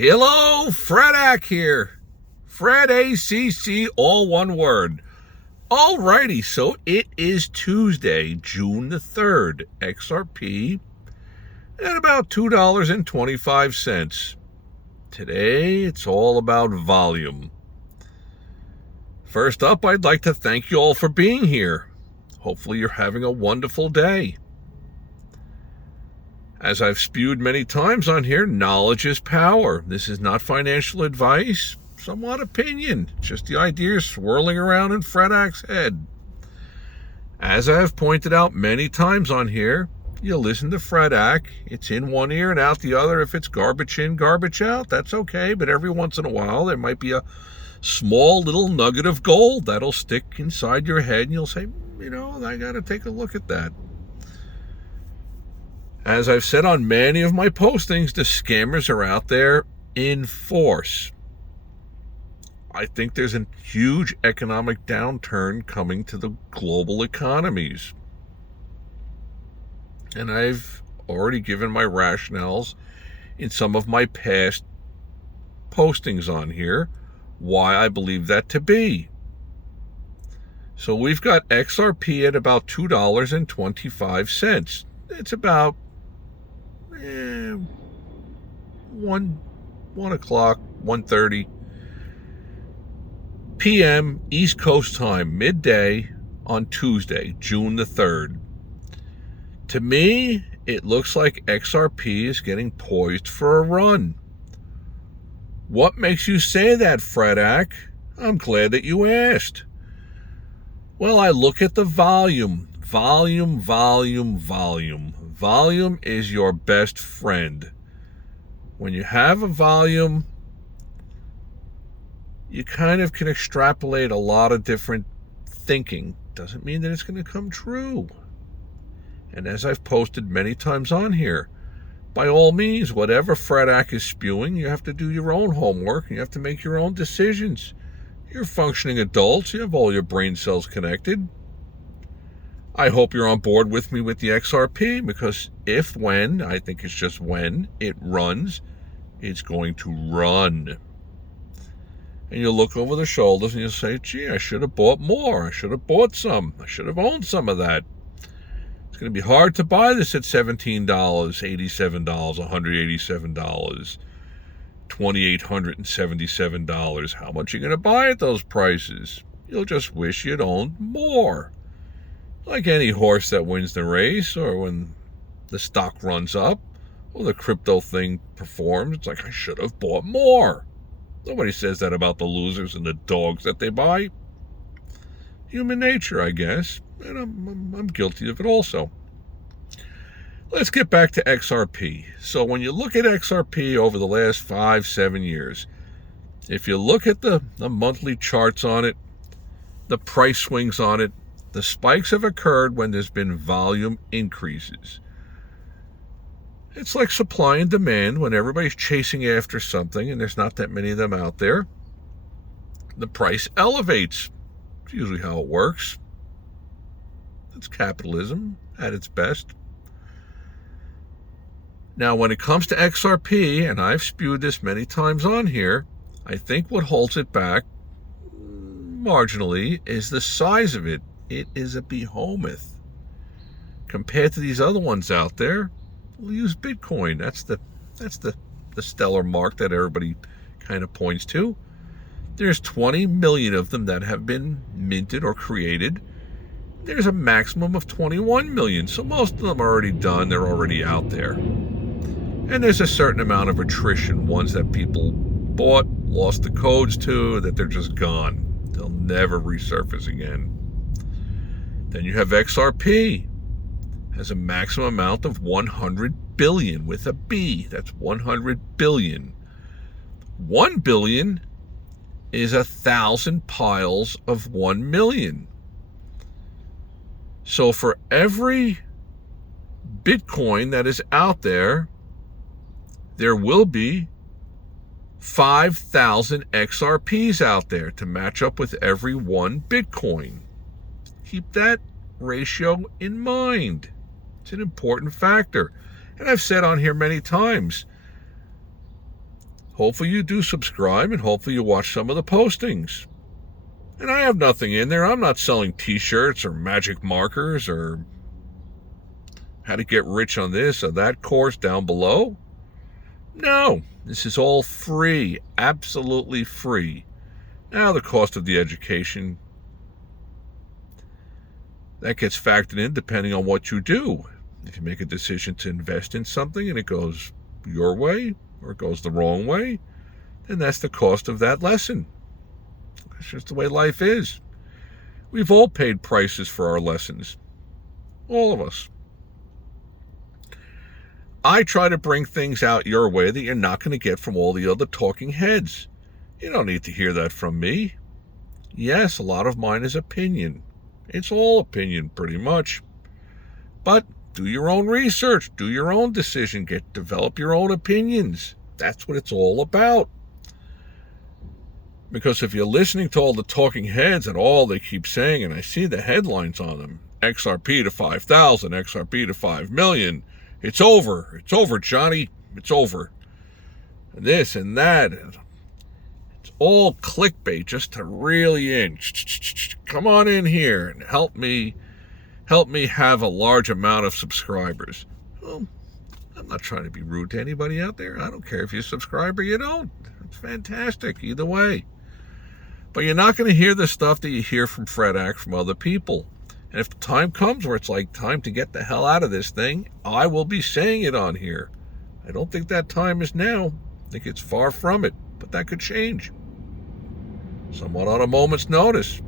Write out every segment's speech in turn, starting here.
Hello, Fredak here. Fred ACC, all one word. Alrighty, so it is Tuesday, June the 3rd. XRP at about $2.25. Today, it's all about volume. First up, I'd like to thank you all for being here. Hopefully you're having a wonderful day. As I've spewed many times on here, knowledge is power. This is not financial advice, somewhat opinion, just the ideas swirling around in Fredak's head. As I have pointed out many times on here, you listen to Fredak, it's in one ear and out the other. If it's garbage in, garbage out, that's okay, but every once in a while there might be a small little nugget of gold that'll stick inside your head and you'll say, I gotta take a look at that. As I've said on many of my postings, the scammers are out there in force. I think there's a huge economic downturn coming to the global economies. And I've already given my rationales in some of my past postings on here, why I believe that to be. So we've got XRP at about $2.25. It's about 1 o'clock, 1:30 p.m. East Coast time, midday on Tuesday, June the 3rd. To me, it looks like XRP is getting poised for a run. What makes you say that, Fredak? I'm glad that you asked. Well, I look at the volume. Volume. Volume is your best friend. When you have a volume, you kind of can extrapolate a lot of different thinking. Doesn't mean that it's going to come true. And as I've posted many times on here, by all means, whatever Fredak is spewing, you have to do your own homework. You have to make your own decisions. You're functioning adults. You have all your brain cells connected. I hope you're on board with me with the XRP, because when, I think it's just when, it runs, it's going to run. And you'll look over the shoulders and you'll say, gee, I should have bought more. I should have bought some. I should have owned some of that. It's going to be hard to buy this at $17, $87, $187, $2,877. How much are you going to buy at those prices? You'll just wish you'd owned more. Like any horse that wins the race, or when the stock runs up, or the crypto thing performs, it's like, I should have bought more. Nobody says that about the losers and the dogs that they buy. Human nature, I guess, and I'm guilty of it also. Let's get back to XRP. So when you look at XRP over the last 5-7 years, if you look at the monthly charts on it, the price swings on it, the spikes have occurred when there's been volume increases. It's like supply and demand. When everybody's chasing after something and there's not that many of them out there, the price elevates. It's usually how it works. It's capitalism at its best. Now, when it comes to XRP, and I've spewed this many times on here, I think what holds it back marginally is the size of it. It is a behemoth. Compared to these other ones out there, we'll use Bitcoin. That's the stellar mark that everybody kind of points to. There's 20 million of them that have been minted or created. There's a maximum of 21 million. So most of them are already done. They're already out there. And there's a certain amount of attrition, ones that people bought, lost the codes to, that they're just gone. They'll never resurface again. Then you have XRP. Has a maximum amount of 100 billion with a B. That's 100 billion. 1 billion is 1,000 piles of 1 million. So for every Bitcoin that is out there, there will be 5,000 XRPs out there to match up with every one Bitcoin. Keep that ratio in mind. It's an important factor. And I've said on here many times, hopefully you do subscribe, and hopefully you watch some of the postings. And I have nothing in there. I'm not selling t-shirts or magic markers or how to get rich on this or that course down below. No, this is all free, absolutely free. Now the cost of the education, that gets factored in depending on what you do. If you make a decision to invest in something and it goes your way or it goes the wrong way, then that's the cost of that lesson. That's just the way life is. We've all paid prices for our lessons. All of us. I try to bring things out your way that you're not going to get from all the other talking heads. You don't need to hear that from me. Yes, a lot of mine is opinion. It's all opinion, pretty much. But do your own research. Do your own decision. Develop your own opinions. That's what it's all about. Because if you're listening to all the talking heads and all they keep saying, and I see the headlines on them, XRP to 5,000, XRP to 5 million, it's over. It's over, Johnny. It's over. And this and that. It's all clickbait just to reel you in. Come on in here and help me have a large amount of subscribers. Well, I'm not trying to be rude to anybody out there. I don't care if you subscribe or you don't. It's fantastic either way. But you're not going to hear the stuff that you hear from FredAC from other people. And if the time comes where it's like time to get the hell out of this thing, I will be saying it on here. I don't think that time is now. I think it's far from it, but that could change. Somewhat on a moment's notice.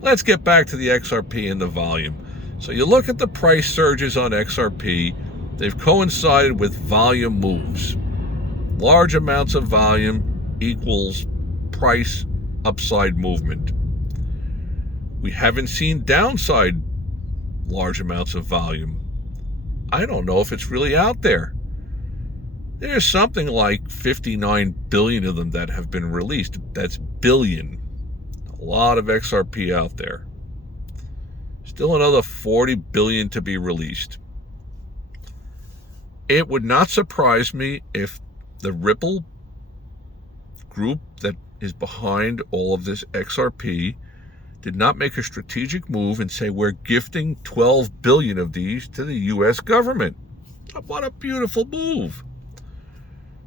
Let's get back to the XRP and the volume. So you look at the price surges on XRP, they've coincided with volume moves. Large amounts of volume equals price upside movement. We haven't seen downside large amounts of volume. I don't know if it's really out there. There's something like 59 billion of them that have been released. That's billion. A lot of XRP out there. Still another 40 billion to be released. It would not surprise me if the Ripple group that is behind all of this XRP did not make a strategic move and say we're gifting 12 billion of these to the U.S. government. What a beautiful move.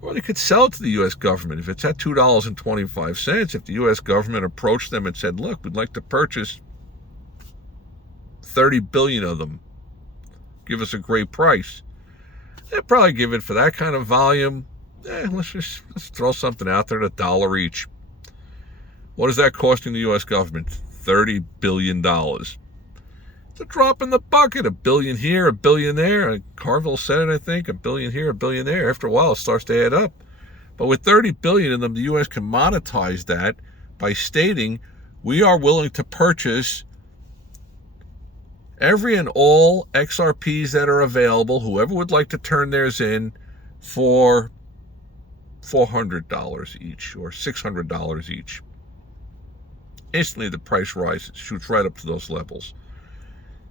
Or they could sell it to the U.S. government. If it's at $2.25, if the U.S. government approached them and said, look, we'd like to purchase 30 billion of them, give us a great price, they'd probably give it for that kind of volume. Let's throw something out there at $1 each. What is that costing the U.S. government? $30 billion. It's a drop in the bucket. $1 billion here, $1 billion there. Carville said it, I think. $1 billion here, $1 billion there. After a while, it starts to add up. But with 30 billion of them, the U.S. can monetize that by stating, we are willing to purchase every and all XRPs that are available, whoever would like to turn theirs in, for $400 each or $600 each. Instantly, the price rises, shoots right up to those levels.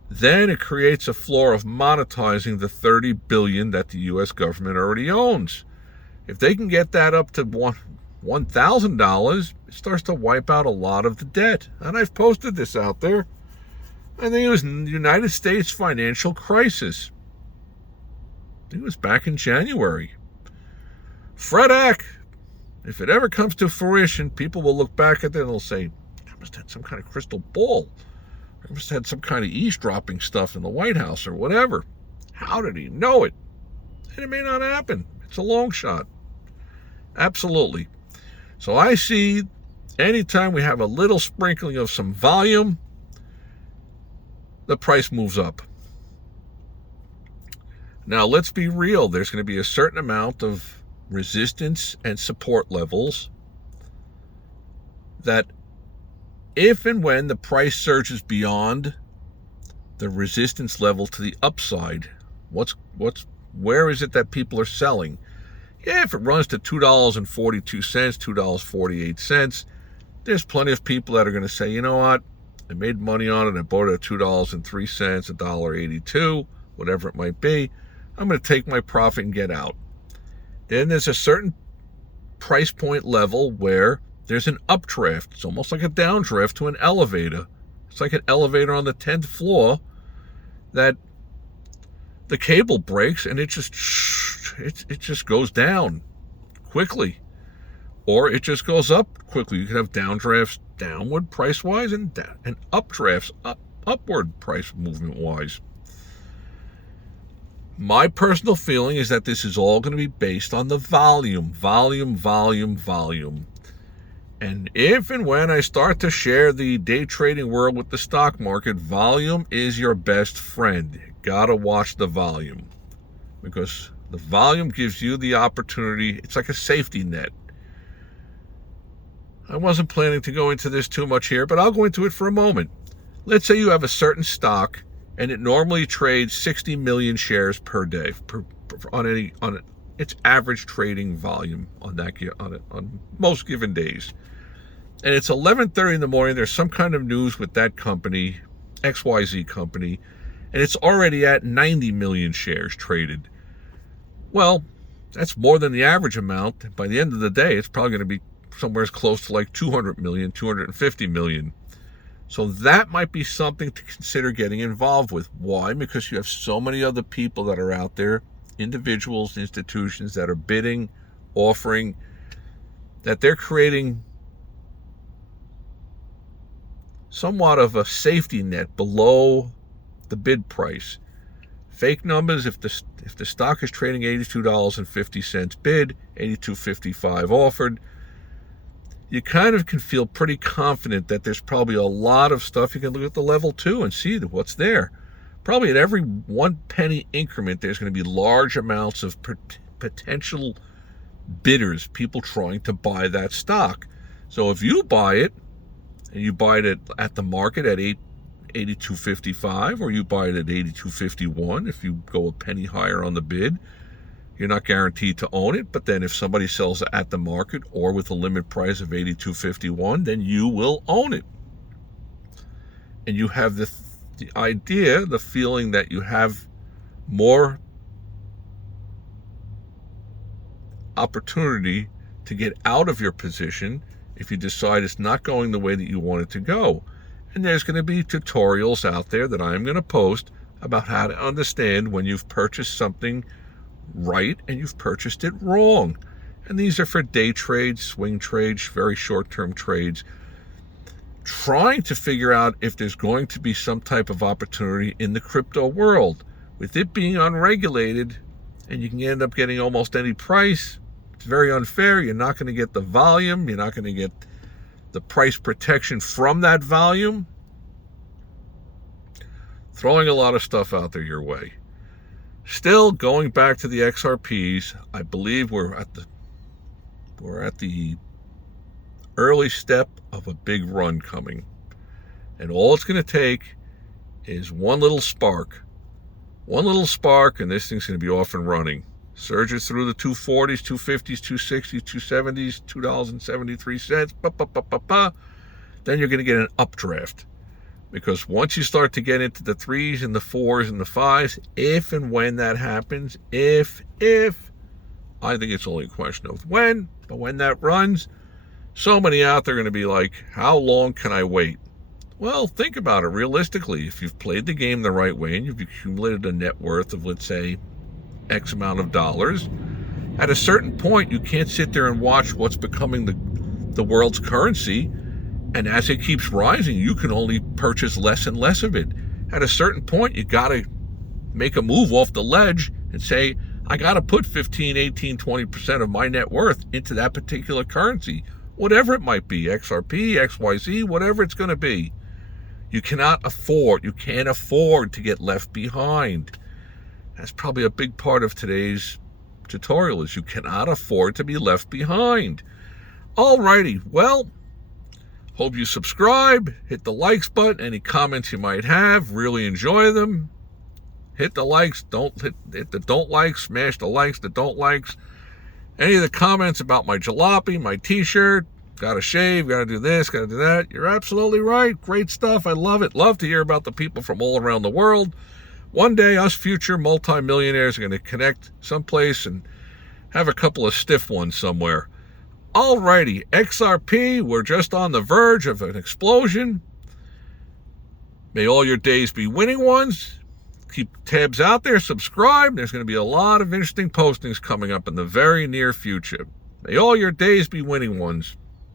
Then it creates a floor of monetizing the 30 billion that the U.S. government already owns. If they can get that up to $1,000, it starts to wipe out a lot of the debt. And I've posted this out there. I think it was the United States financial crisis. I think it was back in January. FredAC, if it ever comes to fruition, people will look back at it and they'll say, I must have had some kind of crystal ball. I must have had some kind of eavesdropping stuff in the White House or whatever. How did he know it? And it may not happen. It's a long shot. Absolutely. So I see anytime we have a little sprinkling of some volume, the price moves up. Now, let's be real. There's going to be a certain amount of resistance and support levels that if and when the price surges beyond the resistance level to the upside, where is it that people are selling? Yeah, if it runs to $2.42, $2.48, there's plenty of people that are going to say, you know what, I made money on it, I bought it at $2.03, $1.82, whatever it might be. I'm going to take my profit and get out. Then there's a certain price point level where there's an updraft. It's almost like a downdraft to an elevator. It's like an elevator on the 10th floor that the cable breaks and it just goes down quickly, or it just goes up quickly. You could have downdrafts downward price wise and updrafts upward price movement wise. My personal feeling is that this is all going to be based on the volume. And if and when I start to share the day trading world with the stock market, volume is your best friend. You gotta watch the volume, because the volume gives you the opportunity. It's like a safety net. I wasn't planning to go into this too much here, but I'll go into it for a moment. Let's say you have a certain stock and it normally trades 60 million shares per day on its average trading volume on most given days. And it's 11:30 in the morning. There's some kind of news with that company, XYZ company, and it's already at 90 million shares traded. Well, that's more than the average amount. By the end of the day, it's probably going to be somewhere close to like 200 million, 250 million. So that might be something to consider getting involved with. Why? Because you have so many other people that are out there, individuals, institutions that are bidding, offering, that they're creating somewhat of a safety net below the bid price. Fake numbers, if the stock is trading $82.50 bid, $82.55 offered, you kind of can feel pretty confident that there's probably a lot of stuff. You can look at the level 2 and see what's there. Probably at every 1 penny increment, there's going to be large amounts of potential bidders, people trying to buy that stock. So if you buy it, and you buy it at the market at $82.55, or you buy it at $82.51, if you go a penny higher on the bid, you're not guaranteed to own it. But then if somebody sells at the market or with a limit price of $82.51, then you will own it. And you have the idea, the feeling that you have more opportunity to get out of your position if you decide it's not going the way that you want it to go. And there's going to be tutorials out there that I'm going to post about how to understand when you've purchased something right and you've purchased it wrong. And these are for day trades, swing trades, very short-term trades, trying to figure out if there's going to be some type of opportunity in the crypto world. With it being unregulated, and you can end up getting almost any price, it's very unfair. You're not going to get the volume. You're not going to get the price protection from that volume. Throwing a lot of stuff out there your way. Still, going back to the XRPs, I believe we're at the early step of a big run coming. And all it's going to take is one little spark, and this thing's going to be off and running. Surges through the 240s, 250s, 260s, 270s, $2.73. Then you're going to get an updraft. Because once you start to get into the 3s and the 4s and the 5s, if and when that happens, if, I think it's only a question of when, but when that runs, so many out there are going to be like, how long can I wait? Well, think about it realistically. If you've played the game the right way and you've accumulated a net worth of, let's say, X amount of dollars, at a certain point, you can't sit there and watch what's becoming the world's currency. And as it keeps rising, you can only purchase less and less of it. At a certain point, you got to make a move off the ledge and say, I got to put 15, 18, 20% of my net worth into that particular currency, whatever it might be, XRP, XYZ, whatever it's going to be. You can't afford to get left behind. That's probably a big part of today's tutorial, is you cannot afford to be left behind. Alrighty, well, hope you subscribe, hit the likes button, any comments you might have, really enjoy them. Hit the likes, hit the don't likes, smash the likes, the don't likes. Any of the comments about my jalopy, my t-shirt, gotta shave, gotta do this, gotta do that, you're absolutely right. Great stuff, I love it. Love to hear about the people from all around the world. One day, us future multimillionaires are going to connect someplace and have a couple of stiff ones somewhere. Alrighty, XRP, we're just on the verge of an explosion. May all your days be winning ones. Keep tabs out there, subscribe. There's going to be a lot of interesting postings coming up in the very near future. May all your days be winning ones.